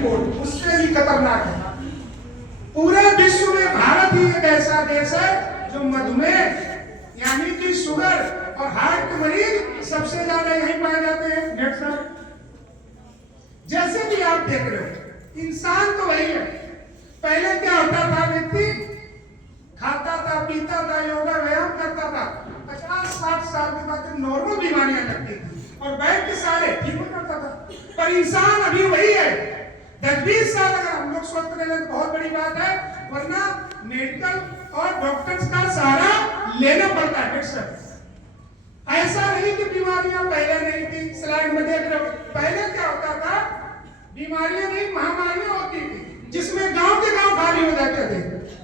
Report उससे भी खतरनाक है। पूरे विश्व में भारत ही एक ऐसा देश है जो मधुमेह यानी कि शुगर और हार्ट के मरीज सबसे ज्यादा यहीं पाए जाते हैं। Next sir. जैसे कि आप देख रहे हो इंसान तो वही है। पहले क्या होता था, व्यक्ति खाता था, पीता था, योगा व्यायाम करता था, 50-60 साल के बाद नॉर्मल बीमारियां लगती थी और बैठ के सारे ठीक हो जाता था। पर इंसान अभी वही है। 10-20 साल अगर हम लोग स्वस्थ रहे तो बहुत बड़ी बात है, वरना मेडिकल और डॉक्टर्स का सहारा लेना पड़ता है। सर ऐसा नहीं कि बीमारियां पहले नहीं थी। स्लाइड में देख रहे हो, पहले क्या होता था, बीमारियां नहीं महामारियां होती थी जिसमें गांव के गांव खाली हो जाते थे।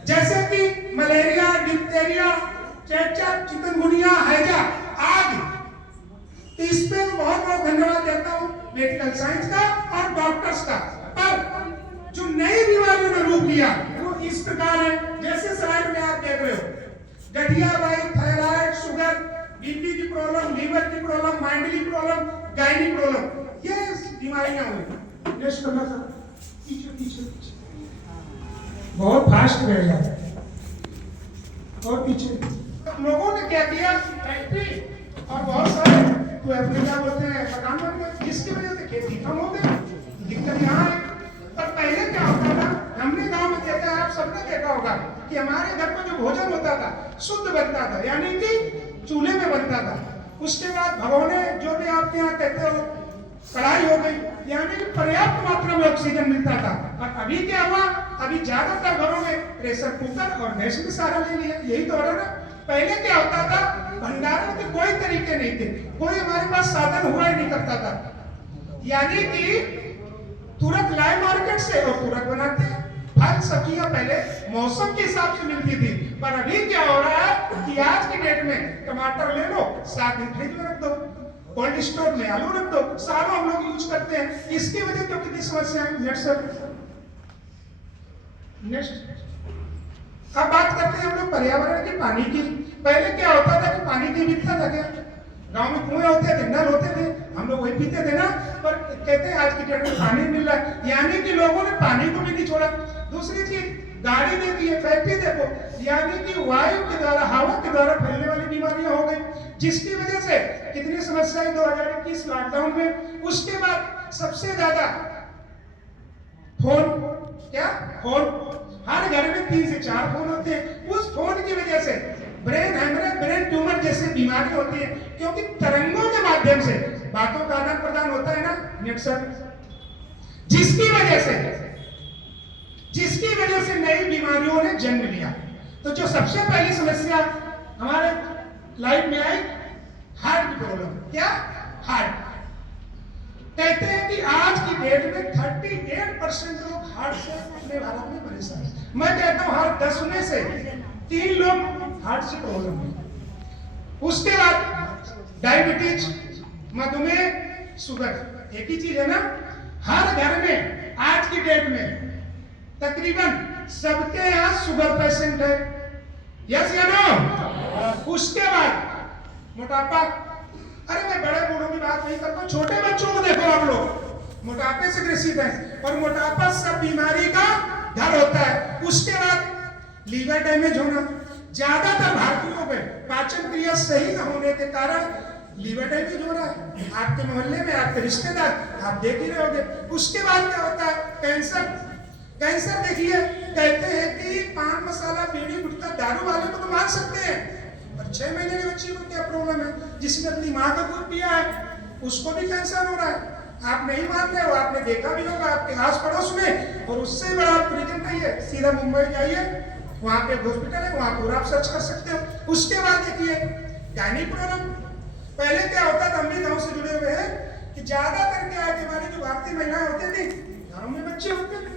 जैसे कि मलेरिया, डिप्थीरिया, चेचक, चिकनगुनिया, हैजा आदि। इस पे बहुत बहुत धन्यवाद देता हूँ मेडिकल साइंस का और डॉक्टर्स का। पर जो नई बीमारियों ने रूप लिया वो इस प्रकार है, जैसे स्लाइड में आप देख रहे हो, गठिया वाई, थायराइड, शुगर, बीपी की प्रॉब्लम, लीवर की प्रॉब्लम, माइंडली प्रॉब्लम, गायनी प्रॉब्लम, ये बीमारियां हुई। नेक्स्ट करना सर, पीछे पीछे पीछे, बहुत फास्ट रहेगा और पीछे। लोगों ने क्या किया, फैक्ट्री और बहुत सारे तो अपने क्या बोलते हैं मकान बन गए, जिसकी वजह से खेती कम हो गई। दिक्कत यहाँ है। पर पहले क्या होता था, हमने गांव में देखा है, आप सबने देखा होगा कि हमारे घर में जो भोजन होता था शुद्ध बनता था, यानी कि चूल्हे में बनता था। उसके बाद भगोने, जो भी आपके यहाँ कहते हो, कढ़ाई हो गई, यानी कि पर्याप्त मात्रा में ऑक्सीजन मिलता था। और अभी क्या हुआ, अभी ज्यादातर घरों में प्रेशर कुकर और गैस का सहारा ले लिया। यही तो ऑर्डर है। पहले क्या होता था, भंडारण के कोई तरीके नहीं थे, कोई हमारे पास साधन हुआ ही नहीं करता था, यानी कि तुरंत लाए मार्केट से और तुरंत बनाते हैं। फल सब्जियां पहले मौसम के हिसाब से मिलती थी, पर अभी क्या हो रहा है कि आज की डेट में टमाटर ले लो, 7 दिन फ्रिज में रख दो, कोल्ड स्टोर में आलू रख दो, सालों हम लोग यूज करते हैं। इसकी वजह तो कितनी समस्या है। नेक्स्ट अब बात करते हैं हम लोग पर्यावरण की, पानी की। पहले क्या होता था कि पानी की विविधता था, क्या गांव में कुएं होते थे, नल होते थे, हम लोग वही पीते थे ना। पर कहते हैं आज की डेट में पानी मिल रहा है, यानी कि लोगों ने पानी को भी नहीं छोड़ा। दूसरी चीज, गाड़ी देखी है, फैक्ट्री देखो, यानी कि वायु के द्वारा, हवा के द्वारा फैलने वाली बीमारियां हो गई, जिसकी वजह से कितनी समस्याएं 2021 लॉकडाउन में। उसके बाद सबसे ज्यादा फोन, क्या फोन, हर घर में 3 से 4 फोन होते हैं। उस फोन की वजह से ब्रेन हेमरेज, ब्रेन ट्यूमर जैसे बीमारी होती है, क्योंकि तरंगों के माध्यम से बातों का आदान प्रदान होता है ना। जिसकी वजह से नई बीमारियों ने जन्म लिया। तो जो सबसे पहली समस्या हमारे लाइफ में आई, हार्ट की प्रॉब्लम। क्या हार्ट, कहते हैं कि आज की डेट में 38% लोग हार्ट से अपने भारत में परेशान हैं। मैं कहता हूं हर 10 में से 3 लोग हार्ट से प्रॉब्लम है। उसके बाद डायबिटीज, मधुमेह, शुगर, एक ही चीज है ना। हर घर में आज की डेट में तकरीबन सबके यहाँ शुगर पेशेंट है, यस या नो। उसके बाद मोटापा, अरे मैं बड़े बूढ़ों की बात नहीं करता, छोटे बच्चों को देखो आप लोग मोटापे से ग्रसित हैं, और मोटापा सब बीमारी का घर होता है। उसके बाद लीवर डैमेज होना, ज्यादातर भारतीयों में पाचन क्रिया सही न होने के कारण लीवर डैमेज हो रहा है। आपके मोहल्ले में, आपके रिश्तेदार, आप देख ही रहे होंगे। उसके बाद क्या होता है, कैंसर। कैंसर देखिए, कहते हैं कि पान मसाला, बीड़ी, गुटखा, दारू वाले को तो मान सकते हैं, पर 6 महीने की बच्ची को क्या प्रॉब्लम है, जिसने अपनी माँ का दूध पिया है उसको भी कैंसर हो रहा है। आप नहीं मान रहे हो, आपने देखा भी होगा आपके आस पड़ोस में। और उससे बड़ा आप रीजन नहीं है, सीधा मुंबई जाइए, वहां पे हॉस्पिटल है, वहां पूरा आप सर्च कर सकते हो। उसके बाद देखिए गायनी प्रॉब्लम। पहले क्या होता था, हम भी गाँव से जुड़े हुए हैं, कि ज्यादातर क्या है कि हमारी जो भारतीय महिलाएं होती थी, गाँव में बच्चे होते थे,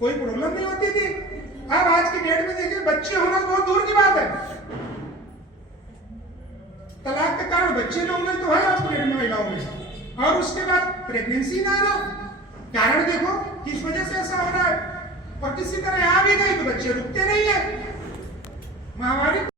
कोई प्रॉब्लम नहीं होती थी। अब आज की डेट में देखिए बच्चे होना बहुत दूर की बात है। तलाक के कारण बच्चे लोग में तो है आज की डेट में महिलाओं में। और उसके बाद प्रेगनेंसी ना आना, कारण देखो किस वजह से ऐसा हो रहा है। और किसी तरह आ भी गई तो बच्चे रुकते नहीं है, महामारी